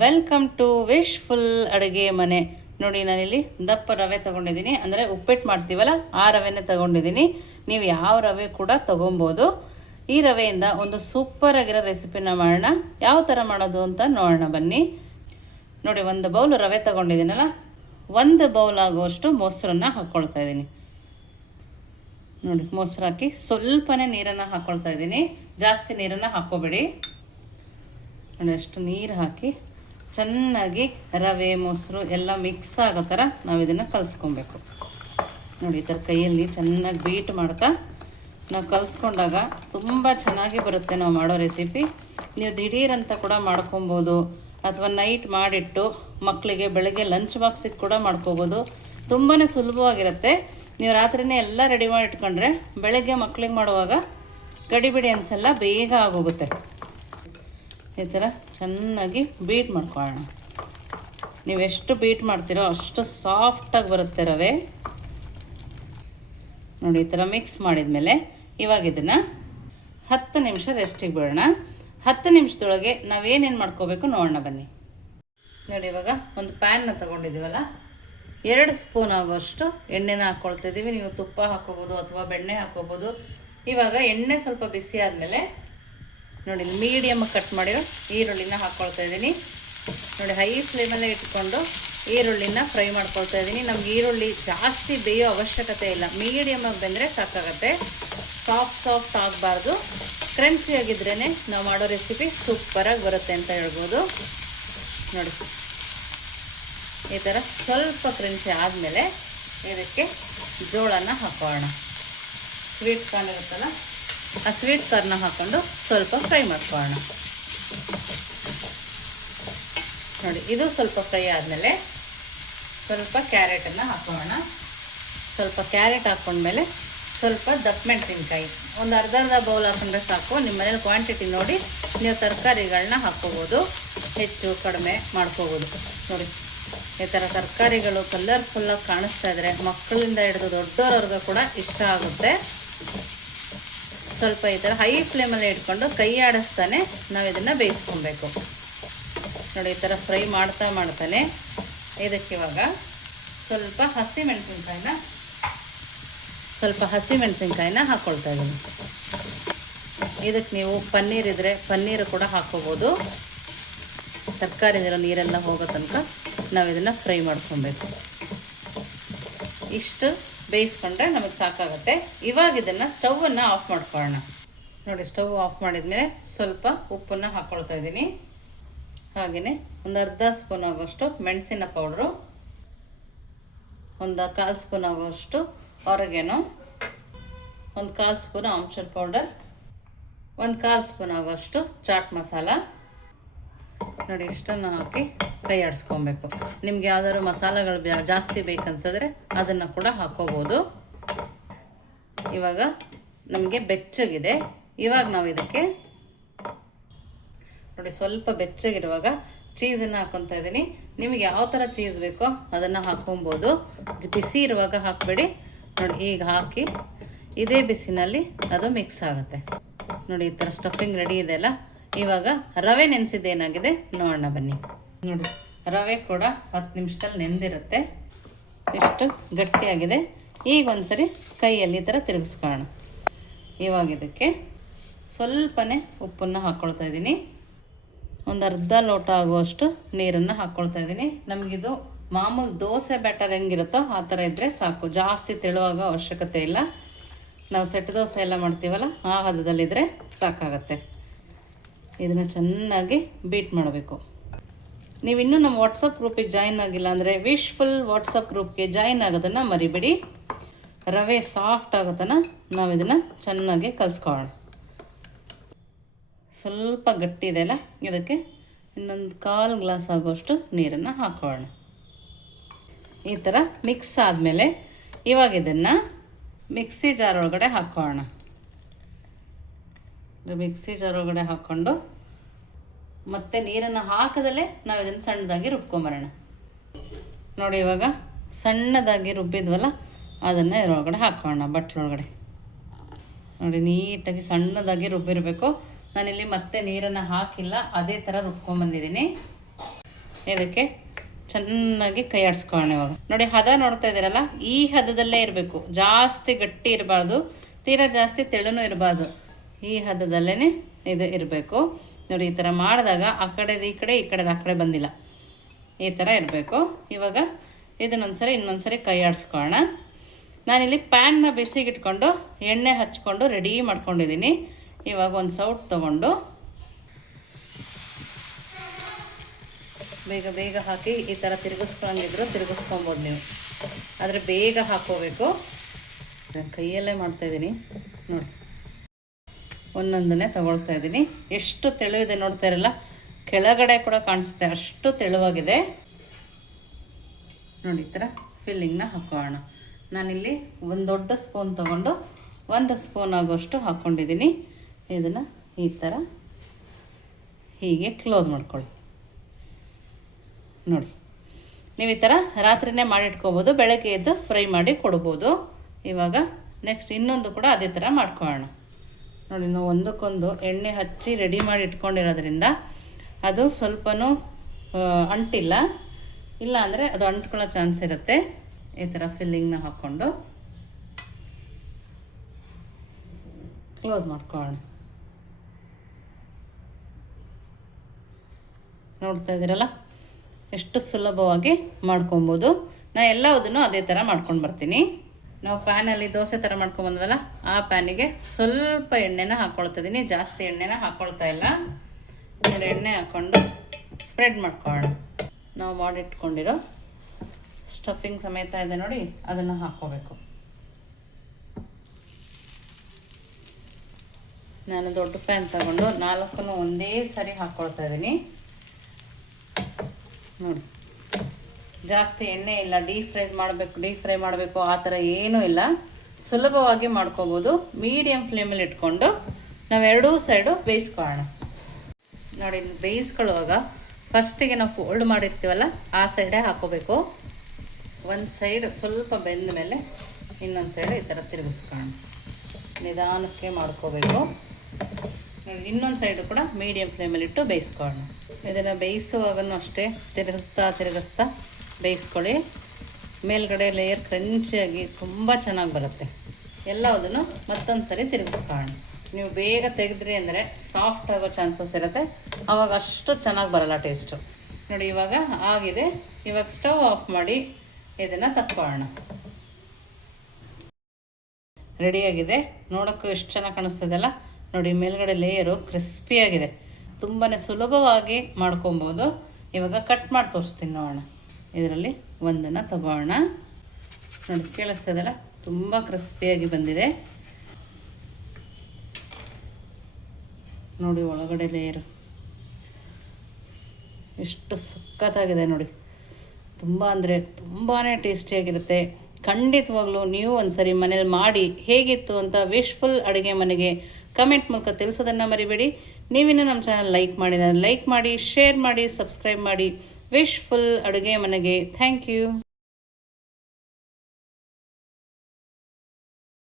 Welcome to wishful ಅಡುಗೆ ಮನೆ. ನೋಡಿ, ನಾನಿಲ್ಲಿ ದಪ್ಪ ರವೆ ತೊಗೊಂಡಿದ್ದೀನಿ. ಅಂದರೆ ಉಪ್ಪಿಟ್ಟು ಮಾಡ್ತೀವಲ್ಲ ಆ ರವೆನೇ ತೊಗೊಂಡಿದ್ದೀನಿ. ನೀವು ಯಾವ ರವೆ ಕೂಡ ತೊಗೊಬೋದು. ಈ ರವೆಯಿಂದ ಒಂದು ಸೂಪರ್ ಆಗಿರೋ ರೆಸಿಪಿನ ಮಾಡೋಣ. ಯಾವ ಥರ ಮಾಡೋದು ಅಂತ ನೋಡೋಣ ಬನ್ನಿ. ನೋಡಿ, ಒಂದು ಬೌಲ್ ರವೆ ತೊಗೊಂಡಿದ್ದೀನಲ್ಲ, ಒಂದು ಬೌಲ್ ಆಗುವಷ್ಟು ಮೊಸರನ್ನ ಹಾಕ್ಕೊಳ್ತಾ ಇದ್ದೀನಿ. ನೋಡಿ, ಮೊಸರು ಹಾಕಿ ಸ್ವಲ್ಪನೇ ನೀರನ್ನು ಹಾಕ್ಕೊಳ್ತಾ ಇದ್ದೀನಿ. ಜಾಸ್ತಿ ನೀರನ್ನು ಹಾಕ್ಕೋಬೇಡಿ. ನೋಡಿ, ಅಷ್ಟು ನೀರು ಹಾಕಿ ಚೆನ್ನಾಗಿ ರವೆ ಮೊಸರು ಎಲ್ಲ ಮಿಕ್ಸ್ ಆಗೋ ಥರ ನಾವು ಇದನ್ನು ಕಲಿಸ್ಕೊಬೇಕು. ನೋಡಿ, ಈ ಥರ ಕೈಯಲ್ಲಿ ಚೆನ್ನಾಗಿ ಬೀಟ್ ಮಾಡ್ತಾ ನಾವು ಕಲಿಸ್ಕೊಂಡಾಗ ತುಂಬ ಚೆನ್ನಾಗಿ ಬರುತ್ತೆ ನಾವು ಮಾಡೋ ರೆಸಿಪಿ. ನೀವು ದಿಢೀರಂತ ಕೂಡ ಮಾಡ್ಕೊಬೋದು, ಅಥವಾ ನೈಟ್ ಮಾಡಿಟ್ಟು ಮಕ್ಕಳಿಗೆ ಬೆಳಗ್ಗೆ ಲಂಚ್ ಬಾಕ್ಸಿಗೆ ಕೂಡ ಮಾಡ್ಕೋಬೋದು. ತುಂಬಾ ಸುಲಭವಾಗಿರುತ್ತೆ. ನೀವು ರಾತ್ರಿನೇ ಎಲ್ಲ ರೆಡಿ ಮಾಡಿ ಇಟ್ಕೊಂಡ್ರೆ ಬೆಳಗ್ಗೆ ಮಕ್ಕಳಿಗೆ ಮಾಡುವಾಗ ಗಡಿಬಿಡಿ ಅನಿಸಲ್ಲ, ಬೇಗ ಆಗೋಗುತ್ತೆ. ಈ ಥರ ಚೆನ್ನಾಗಿ ಬೀಟ್ ಮಾಡ್ಕೊಳ್ಳೋಣ. ನೀವು ಎಷ್ಟು ಬೀಟ್ ಮಾಡ್ತೀರೋ ಅಷ್ಟು ಸಾಫ್ಟಾಗಿ ಬರುತ್ತೆ ರವೆ. ನೋಡಿ, ಈ ಥರ ಮಿಕ್ಸ್ ಮಾಡಿದ್ಮೇಲೆ ಇವಾಗ ಇದನ್ನು 10 ನಿಮಿಷ ರೆಸ್ಟಿಗೆ ಬಿಡೋಣ. 10 ನಿಮಿಷದೊಳಗೆ ನಾವೇನೇನು ಮಾಡ್ಕೋಬೇಕು ನೋಡೋಣ ಬನ್ನಿ. ನೋಡಿ, ಇವಾಗ ಒಂದು ಪ್ಯಾನ್ನ ತೊಗೊಂಡಿದ್ದೀವಲ್ಲ, 2 ಸ್ಪೂನ್ ಆಗೋಷ್ಟು ಎಣ್ಣೆನ ಹಾಕ್ಕೊಳ್ತಿದ್ದೀವಿ. ನೀವು ತುಪ್ಪ ಹಾಕೋಬೋದು ಅಥವಾ ಬೆಣ್ಣೆ ಹಾಕೋಬೋದು. ಇವಾಗ ಎಣ್ಣೆ ಸ್ವಲ್ಪ ಬಿಸಿ ಆದಮೇಲೆ ನೋಡಿ, ಮೀಡಿಯಮ್ ಕಟ್ ಮಾಡಿರೋ ಈರುಳ್ಳಿನ ಹಾಕ್ಕೊಳ್ತಾ ಇದ್ದೀನಿ. ನೋಡಿ, ಹೈ ಫ್ಲೇಮಲ್ಲೇ ಇಟ್ಕೊಂಡು ಈರುಳ್ಳಿನ ಫ್ರೈ ಮಾಡ್ಕೊಳ್ತಾ ಇದ್ದೀನಿ. ನಮ್ಗೆ ಈರುಳ್ಳಿ ಜಾಸ್ತಿ ಬೇಯೋ ಅವಶ್ಯಕತೆ ಇಲ್ಲ, ಮೀಡಿಯಮಾಗಿ ಬೆಂದರೆ ಸಾಕಾಗತ್ತೆ. ಸಾಫ್ಟ್ ಆಗಬಾರ್ದು. ಕ್ರಂಚಿಯಾಗಿದ್ರೇ ನಾವು ಮಾಡೋ ರೆಸಿಪಿ ಸೂಪರಾಗಿ ಬರುತ್ತೆ ಅಂತ ಹೇಳ್ಬೋದು. ನೋಡಿ, ಈ ಥರ ಸ್ವಲ್ಪ ಕ್ರಂಚಿ ಆದಮೇಲೆ ಇದಕ್ಕೆ ಜೋಳನ ಹಾಕೋಣ. ಸ್ವೀಟ್ ಕಾರ್ನ್ ಇರುತ್ತಲ್ಲ, ಆ ಸ್ವೀಟ್ ಕಾರ್ನ ಹಾಕ್ಕೊಂಡು ಸ್ವಲ್ಪ ಫ್ರೈ ಮಾಡ್ಕೊಳ್ಳೋಣ. ನೋಡಿ, ಇದು ಸ್ವಲ್ಪ ಫ್ರೈ ಆದಮೇಲೆ ಸ್ವಲ್ಪ ಕ್ಯಾರೆಟನ್ನು ಹಾಕೋಣ. ಸ್ವಲ್ಪ ಕ್ಯಾರೆಟ್ ಹಾಕ್ಕೊಂಡ್ಮೇಲೆ ಸ್ವಲ್ಪ ದಪ್ಪ ಮೆಣಸಿನ್ಕಾಯಿ ಒಂದು ಅರ್ಧ ಬೌಲ್ ಹಾಕೊಂಡ್ರೆ ಸಾಕು. ನಿಮ್ಮ ಮನೇಲಿ ಕ್ವಾಂಟಿಟಿ ನೋಡಿ ನೀವು ತರಕಾರಿಗಳನ್ನ ಹಾಕ್ಕೋಬೋದು, ಹೆಚ್ಚು ಕಡಿಮೆ ಮಾಡ್ಕೋಬೋದು. ನೋಡಿ, ಈ ಥರ ತರಕಾರಿಗಳು ಕಲರ್ಫುಲ್ಲಾಗಿ ಕಾಣಿಸ್ತಾ ಇದ್ರೆ ಮಕ್ಕಳಿಂದ ಹಿಡಿದು ದೊಡ್ಡವ್ರವ್ರಿಗೂ ಕೂಡ ಇಷ್ಟ ಆಗುತ್ತೆ. ಸ್ವಲ್ಪ ಈ ಥರ ಹೈ ಫ್ಲೇಮಲ್ಲೇ ಇಟ್ಕೊಂಡು ಕೈ ಆಡಿಸ್ತಾನೆ ನಾವು ಇದನ್ನು ಬೇಯಿಸ್ಕೊಬೇಕು. ನೋಡಿ, ಈ ಥರ ಫ್ರೈ ಮಾಡ್ತಾನೆ ಇದಕ್ಕೆ ಇವಾಗ ಸ್ವಲ್ಪ ಹಸಿಮೆಣಸಿನ್ಕಾಯಿನ ಹಾಕ್ಕೊಳ್ತಾ ಇದ್ದೀನಿ. ಇದಕ್ಕೆ ನೀವು ಪನ್ನೀರ್ ಇದ್ದರೆ ಪನ್ನೀರು ಕೂಡ ಹಾಕ್ಕೋಬೋದು. ತರಕಾರಿದಿರೋ ನೀರೆಲ್ಲ ಹೋಗೋ ತನಕ ನಾವು ಇದನ್ನು ಫ್ರೈ ಮಾಡ್ಕೊಬೇಕು. ಇಷ್ಟು ಬೇಯಿಸ್ಕೊಂಡ್ರೆ ನಮಗೆ ಸಾಕಾಗುತ್ತೆ. ಇವಾಗ ಇದನ್ನು ಸ್ಟವನ್ನು ಆಫ್ ಮಾಡ್ಕೊಳ್ಳೋಣ. ನೋಡಿ, ಸ್ಟವ್ ಆಫ್ ಮಾಡಿದ್ಮೇಲೆ ಸ್ವಲ್ಪ ಉಪ್ಪನ್ನು ಹಾಕ್ಕೊಳ್ತಾ ಇದ್ದೀನಿ. ಹಾಗೆಯೇ ಒಂದು ಅರ್ಧ ಸ್ಪೂನ್ ಆಗೋಷ್ಟು ಮೆಣಸಿನ ಪೌಡ್ರು, ಒಂದು 1/4 ಸ್ಪೂನ್ ಆಗೋಷ್ಟು ಆರಿಗ್ಯಾನೋ, ಒಂದು 1/4 ಸ್ಪೂನ್ ಆಮ್ಚೂರ್ ಪೌಡರ್, ಒಂದು 1/4 ಸ್ಪೂನ್ ಆಗೋಷ್ಟು ಚಾಟ್ ಮಸಾಲ. ನೋಡಿ, ಇಷ್ಟನ್ನು ಹಾಕಿ ಕೈ ಆಡಿಸ್ಕೊಬೇಕು. ನಿಮ್ಗೆ ಯಾವ್ದಾದ್ರು ಮಸಾಲೆಗಳು ಜಾಸ್ತಿ ಬೇಕನ್ಸಿದ್ರೆ ಅದನ್ನು ಕೂಡ ಹಾಕೋಬೋದು. ಇವಾಗ ನಮಗೆ ಬೆಚ್ಚಗಿದೆ. ಇವಾಗ ನಾವು ಇದಕ್ಕೆ ನೋಡಿ, ಸ್ವಲ್ಪ ಬೆಚ್ಚಗಿರುವಾಗ ಚೀಸನ್ನು ಹಾಕ್ಕೊತಾ ಇದ್ದೀನಿ. ನಿಮಗೆ ಯಾವ ಥರ ಚೀಸ್ ಬೇಕೋ ಅದನ್ನು ಹಾಕ್ಕೊಬೋದು. ಬಿಸಿ ಇರುವಾಗ ಹಾಕಬೇಡಿ. ನೋಡಿ, ಈಗ ಹಾಕಿ ಇದೇ ಬಿಸಿನಲ್ಲಿ ಅದು ಮಿಕ್ಸ್ ಆಗುತ್ತೆ. ನೋಡಿ, ಈ ಥರ ಸ್ಟಫಿಂಗ್ ರೆಡಿ ಇದೆ ಅಲ್ಲ. ಇವಾಗ ರವೆ ನೆನೆಸಿದ್ದೇನಾಗಿದೆ ನೋಡೋಣ ಬನ್ನಿ. ನೋಡಿ, ರವೆ ಕೂಡ 10 ನಿಮಿಷದಲ್ಲಿ ನೆಂದಿರುತ್ತೆ. ಇಷ್ಟು ಗಟ್ಟಿಯಾಗಿದೆ. ಈಗ ಒಂದ್ಸರಿ ಕೈಯಲ್ಲಿ ಈ ಥರ ತಿರುಗಿಸ್ಕೊಳ್ಳೋಣ. ಇವಾಗ ಇದಕ್ಕೆ ಸ್ವಲ್ಪನೇ ಉಪ್ಪನ್ನು ಹಾಕ್ಕೊಳ್ತಾ ಇದ್ದೀನಿ. ಒಂದು ಅರ್ಧ ಲೋಟ ಆಗುವಷ್ಟು ನೀರನ್ನು ಹಾಕ್ಕೊಳ್ತಾ ಇದ್ದೀನಿ. ನಮಗಿದು ಮಾಮೂಲು ದೋಸೆ ಬ್ಯಾಟರ್ ಹೆಂಗಿರುತ್ತೋ ಆ ಥರ ಇದ್ದರೆ ಸಾಕು, ಜಾಸ್ತಿ ತೆಳುವಾಗೋ ಅವಶ್ಯಕತೆ ಇಲ್ಲ. ನಾವು ಸೆಟ್ ದೋಸೆ ಎಲ್ಲ ಮಾಡ್ತೀವಲ್ಲ ಆ ಹದದಲ್ಲಿದ್ದರೆ ಸಾಕಾಗತ್ತೆ. ಇದನ್ನು ಚೆನ್ನಾಗಿ ಬೀಟ್ ಮಾಡಬೇಕು. ನೀವಿನ್ನೂ ನಮ್ಮ ವಾಟ್ಸಪ್ ಗ್ರೂಪಿಗೆ ಜಾಯಿನ್ ಆಗಿಲ್ಲ ಅಂದರೆ ವಿಶ್ಫುಲ್ ವಾಟ್ಸಪ್ ಗ್ರೂಪ್ಗೆ ಜಾಯಿನ್ ಆಗೋದನ್ನು ಮರಿಬೇಡಿ. ರವೆ ಸಾಫ್ಟ್ ಆಗೋತನ ನಾವು ಇದನ್ನು ಚೆನ್ನಾಗಿ ಕಲಿಸ್ಕೊಳ್ಳೋಣ. ಸ್ವಲ್ಪ ಗಟ್ಟಿ ಇದೆಯಲ್ಲ, ಇದಕ್ಕೆ ಇನ್ನೊಂದು 1/4 ಗ್ಲಾಸ್ ಆಗೋಷ್ಟು ನೀರನ್ನು ಹಾಕೊಳ್ಳೋಣ. ಈ ಥರ ಮಿಕ್ಸ್ ಆದಮೇಲೆ ಇವಾಗ ಇದನ್ನು ಮಿಕ್ಸಿ ಜಾರ್ ಒಳಗಡೆ ಹಾಕ್ಕೊಳ್ಳೋಣ. ಮಿಕ್ಸಿ ಜಾರ್ ಒಳಗಡೆ ಹಾಕ್ಕೊಂಡು ಮತ್ತು ನೀರನ್ನು ಹಾಕದಲ್ಲೇ ನಾವು ಇದನ್ನು ಸಣ್ಣದಾಗಿ ರುಬ್ಕೊಂಬರೋಣ. ನೋಡಿ, ಇವಾಗ ಸಣ್ಣದಾಗಿ ರುಬ್ಬಿದ್ವಲ್ಲ ಅದನ್ನು ಇದರೊಳಗಡೆ ಹಾಕೋಣ. ಬಟ್ಲೊಳಗಡೆ ನೋಡಿ, ನೀಟಾಗಿ ಸಣ್ಣದಾಗಿ ರುಬ್ಬಿರಬೇಕು. ನಾನಿಲ್ಲಿ ಮತ್ತೆ ನೀರನ್ನು ಹಾಕಿಲ್ಲ, ಅದೇ ಥರ ರುಬ್ಕೊಂಬಂದಿದ್ದೀನಿ. ಇದಕ್ಕೆ ಚೆನ್ನಾಗಿ ಕೈ ಆಡಿಸ್ಕೊಳ್ಳೋಣ. ಇವಾಗ ನೋಡಿ ಹದ ನೋಡ್ತಾ ಇದ್ದೀರಲ್ಲ, ಈ ಹದದಲ್ಲೇ ಇರಬೇಕು. ಜಾಸ್ತಿ ಗಟ್ಟಿ ಇರಬಾರ್ದು, ತೀರಾ ಜಾಸ್ತಿ ತೆಳುನೂ ಇರಬಾರ್ದು. ಈ ಹದದಲ್ಲೇ ಇದು ಇರಬೇಕು. ನೋಡಿ ಈ ಥರ ಮಾಡಿದಾಗ ಆ ಕಡೆದು ಈ ಕಡೆ, ಈ ಕಡೆದು ಆ ಕಡೆ ಬಂದಿಲ್ಲ, ಈ ಥರ ಇರಬೇಕು. ಇವಾಗ ಇದನ್ನೊಂದ್ಸರಿ ಇನ್ನೊಂದ್ಸರಿ ಕೈ ಆಡಿಸ್ಕೊಳ್ಳೋಣ. ನಾನಿಲ್ಲಿ ಪ್ಯಾನ್ನ ಬಿಸಿಗಿಟ್ಕೊಂಡು ಎಣ್ಣೆ ಹಚ್ಕೊಂಡು ರೆಡಿ ಮಾಡ್ಕೊಂಡಿದ್ದೀನಿ. ಇವಾಗ ಒಂದು ಸೌಟ್ ತೊಗೊಂಡು ಬೇಗ ಬೇಗ ಹಾಕಿ ಈ ಥರ ತಿರುಗಿಸ್ಕೊಳಂಗಿದ್ರು ತಿರುಗಿಸ್ಕೊಬೋದು ನೀವು, ಆದರೆ ಬೇಗ ಹಾಕ್ಕೋಬೇಕು. ಕೈಯಲ್ಲೇ ಮಾಡ್ತಾಯಿದ್ದೀನಿ ನೋಡಿ, ಒಂದೊಂದನ್ನೇ ತಗೊಳ್ತಾ ಇದ್ದೀನಿ. ಎಷ್ಟು ತೆಳುವಿದೆ ನೋಡ್ತಾ ಇರಲ್ಲ, ಕೆಳಗಡೆ ಕೂಡ ಕಾಣಿಸುತ್ತೆ, ಅಷ್ಟು ತೆಳುವಾಗಿದೆ ನೋಡಿ. ಈ ಥರ ಫಿಲ್ಲಿಂಗ್ನ ಹಾಕೋಣ. ನಾನಿಲ್ಲಿ ಒಂದು ದೊಡ್ಡ ಸ್ಪೂನ್ ತೊಗೊಂಡು 1 ಸ್ಪೂನ್ ಆಗೋಷ್ಟು ಹಾಕ್ಕೊಂಡಿದ್ದೀನಿ. ಇದನ್ನು ಈ ಥರ ಹೀಗೆ ಕ್ಲೋಸ್ ಮಾಡ್ಕೊಳ್ಳಿ ನೋಡಿ. ನೀವು ಈ ಥರ ರಾತ್ರಿನೇ ಮಾಡಿಟ್ಕೋಬೋದು, ಬೆಳಗ್ಗೆ ಎದ್ದು ಫ್ರೈ ಮಾಡಿ ಕೊಡ್ಬೋದು. ಇವಾಗ ನೆಕ್ಸ್ಟ್ ಇನ್ನೊಂದು ಕೂಡ ಅದೇ ಥರ ಮಾಡ್ಕೊಳ್ಳೋಣ ನೋಡಿ. ನಾವು ಒಂದಕ್ಕೊಂದು ಎಣ್ಣೆ ಹಚ್ಚಿ ರೆಡಿ ಮಾಡಿ ಇಟ್ಕೊಂಡಿರೋದ್ರಿಂದ ಅದು ಸ್ವಲ್ಪನೂ ಅಂಟಿಲ್ಲ, ಇಲ್ಲ ಅಂದರೆ ಅದು ಅಂಟ್ಕೊಳ್ಳೋ ಚಾನ್ಸ್ ಇರುತ್ತೆ. ಈ ಥರ ಫಿಲ್ಲಿಂಗ್ನ ಹಾಕ್ಕೊಂಡು ಕ್ಲೋಸ್ ಮಾಡ್ಕೊಳ್ಳೋಣ. ನೋಡ್ತಾ ಇದ್ದೀರಲ್ಲ, ಎಷ್ಟು ಸುಲಭವಾಗಿ ಮಾಡ್ಕೊಬೋದು. ನಾನು ಎಲ್ಲದನ್ನು ಅದೇ ಥರ ಮಾಡ್ಕೊಂಡು ಬರ್ತೀನಿ. ನಾವು ಪ್ಯಾನಲ್ಲಿ ದೋಸೆ ಥರ ಮಾಡ್ಕೊಂಬಂದ್ವಲ್ಲ, ಆ ಪ್ಯಾನಿಗೆ ಸ್ವಲ್ಪ ಎಣ್ಣೆನ ಹಾಕ್ಕೊಳ್ತಿದ್ದೀನಿ, ಜಾಸ್ತಿ ಎಣ್ಣೆನ ಹಾಕ್ಕೊಳ್ತಾ ಇಲ್ಲ. ಎಣ್ಣೆ ಹಾಕ್ಕೊಂಡು ಸ್ಪ್ರೆಡ್ ಮಾಡ್ಕೊಳ್ಳೋಣ. ನಾವು ಮಾಡಿಟ್ಕೊಂಡಿರೋ ಸ್ಟಫಿಂಗ್ ಸಮೇತ ಇದೆ ನೋಡಿ, ಅದನ್ನು ಹಾಕ್ಕೋಬೇಕು. ನಾನು ದೊಡ್ಡ ಪ್ಯಾನ್ ತಗೊಂಡು 4 ಒಂದೇ ಸರಿ ಹಾಕ್ಕೊಳ್ತಾ ಇದ್ದೀನಿ ನೋಡಿ. ಜಾಸ್ತಿ ಎಣ್ಣೆ ಇಲ್ಲ, ಡೀಪ್ ಫ್ರೈ ಮಾಡಬೇಕು ಆ ಥರ ಏನೂ ಇಲ್ಲ, ಸುಲಭವಾಗಿ ಮಾಡ್ಕೋಬೋದು. ಮೀಡಿಯಮ್ ಫ್ಲೇಮಲ್ಲಿ ಇಟ್ಕೊಂಡು ನಾವು ಎರಡೂ ಸೈಡು ಬೇಯಿಸ್ಕೊಳ್ಳೋಣ ನೋಡಿ. ಬೇಯಿಸ್ಕೊಳ್ಳುವಾಗ ಫಸ್ಟಿಗೆ ನಾವು ಫೋಲ್ಡ್ ಮಾಡಿರ್ತೀವಲ್ಲ, ಆ ಸೈಡೇ ಹಾಕೋಬೇಕು. ಒಂದು ಸೈಡ್ ಸ್ವಲ್ಪ ಬೆಂದ ಮೇಲೆ ಇನ್ನೊಂದು ಸೈಡು ಈ ಥರ ತಿರುಗಿಸ್ಕೊಳ್ಳೋಣ. ನಿಧಾನಕ್ಕೆ ಮಾಡ್ಕೋಬೇಕು. ಇನ್ನೊಂದು ಸೈಡು ಕೂಡ ಮೀಡಿಯಮ್ ಫ್ಲೇಮಲ್ಲಿಟ್ಟು ಬೇಯಿಸ್ಕೊಳ್ಳೋಣ. ಇದನ್ನು ಬೇಯಿಸುವಾಗನೂ ಅಷ್ಟೇ ತಿರುಗಿಸ್ತಾ ಬೇಯಿಸ್ಕೊಳ್ಳಿ. ಮೇಲ್ಗಡೆ ಲೇಯರ್ ಕ್ರಂಚಿಯಾಗಿ ತುಂಬ ಚೆನ್ನಾಗಿ ಬರುತ್ತೆ. ಎಲ್ಲದನ್ನು ಮತ್ತೊಂದು ಸರಿ ತಿರುಗಿಸ್ಕೊಳ್ಳೋಣ. ನೀವು ಬೇಗ ತೆಗೆದ್ರಿ ಅಂದರೆ ಸಾಫ್ಟ್ ಆಗೋ ಚಾನ್ಸಸ್ ಇರುತ್ತೆ, ಆವಾಗ ಅಷ್ಟು ಚೆನ್ನಾಗಿ ಬರಲ್ಲ ಟೇಸ್ಟು ನೋಡಿ. ಇವಾಗ ಆಗಿದೆ. ಇವಾಗ ಸ್ಟವ್ ಆಫ್ ಮಾಡಿ ಇದನ್ನು ತಕ್ಕೊಳ್ಳೋಣ. ರೆಡಿಯಾಗಿದೆ. ನೋಡೋಕ್ಕೂ ಎಷ್ಟು ಚೆನ್ನಾಗಿ ಕಾಣಿಸ್ತದಲ್ಲ ನೋಡಿ. ಮೇಲ್ಗಡೆ ಲೇಯರು ಕ್ರಿಸ್ಪಿಯಾಗಿದೆ, ತುಂಬಾ ಸುಲಭವಾಗಿ ಮಾಡ್ಕೊಬೋದು. ಇವಾಗ ಕಟ್ ಮಾಡಿ ತೋರಿಸ್ತೀನಿ ನೋಡೋಣ. ಇದರಲ್ಲಿ ಒಂದನ್ನು ತಗೋಣ ನೋಡಿ. ಕೇಳಿಸ್ತದಲ್ಲ, ತುಂಬ ಕ್ರಿಸ್ಪಿಯಾಗಿ ಬಂದಿದೆ ನೋಡಿ. ಒಳಗಡೆ ಲೇಯರು ಎಷ್ಟು ಸಖತ್ತಾಗಿದೆ ನೋಡಿ. ತುಂಬ ಅಂದರೆ ತುಂಬಾ ಟೇಸ್ಟಿಯಾಗಿರುತ್ತೆ. ಖಂಡಿತವಾಗ್ಲೂ ನೀವು ಒಂದು ಸರಿ ಮನೇಲಿ ಮಾಡಿ ಹೇಗಿತ್ತು ಅಂತ ವಿಶ್ಫುಲ್ ಅಡುಗೆ ಮನೆಗೆ ಕಮೆಂಟ್ ಮೂಲಕ ತಿಳಿಸೋದನ್ನು ಮರಿಬೇಡಿ. ನೀವಿನ್ನೂ ನಮ್ಮ ಚಾನಲ್ ಲೈಕ್ ಮಾಡಿ, ಶೇರ್ ಮಾಡಿ, ಸಬ್ಸ್ಕ್ರೈಬ್ ಮಾಡಿ. ವಿಶ್ಫುಲ್ ಅಡುಗೆ ಮನೆಗೆ ಥ್ಯಾಂಕ್ ಯು.